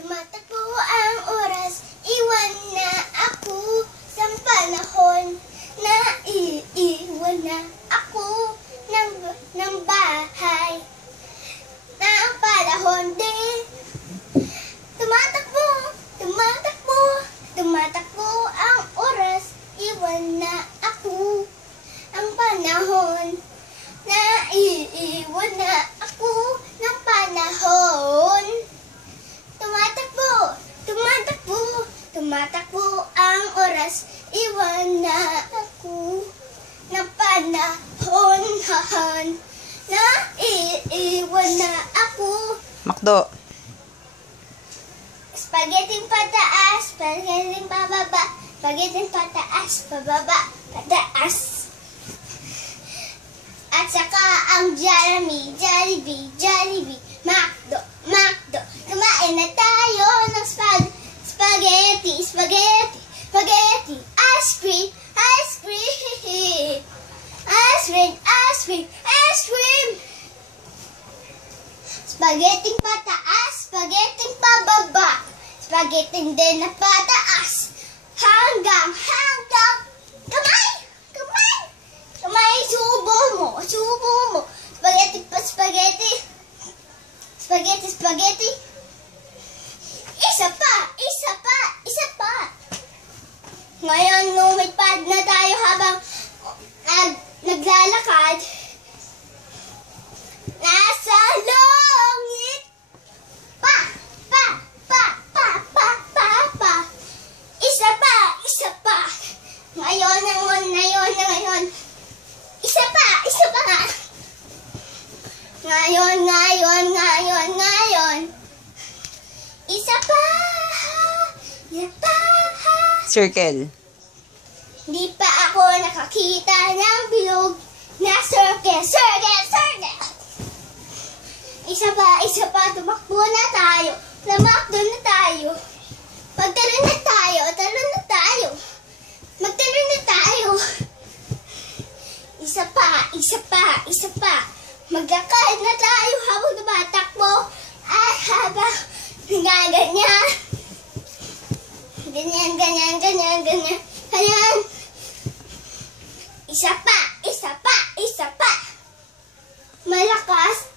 Tumatakbo ang oras, iwan na ako sa panahon na iiwan na ako ng bahay. Na ang panahon din. Tumatakbo, tumatakbo, tumatakbo ang oras, iwan na ako ang panahon na iiwan na ako ng panahon. Tumatakbo, tumatakbo, tumatakbo ang oras, iwan na ako ng panahon na iiwan na ako. Makdo. Spaghetti pataas, spaghetti pababa, spaghetti pataas, pababa, pataas. At saka ang Jollibee, Macdo, kumain na tayo ng spaghetti, ice cream, spaghetti pataas, spaghetti pababa, spaghetti din na pataas, hanggang, kamay, subo mo, spaghetti, isa pa. Ngayon, lumipad na tayo habang naglalakad. Nasa langit. Pa. Isa pa. Ngayon. Isa pa nga. Ngayon. Isa pa. Circle. Hindi pa ako nakakita ng bilog na circle. Isa pa, tumakbo na tayo. Lamakdo na tayo. Magtalon na tayo. Magtalon na tayo. Isa pa. Maglakad na tayo habang tumatakbo. At habang ganyan. Ganyan. Isa pa. Malakas.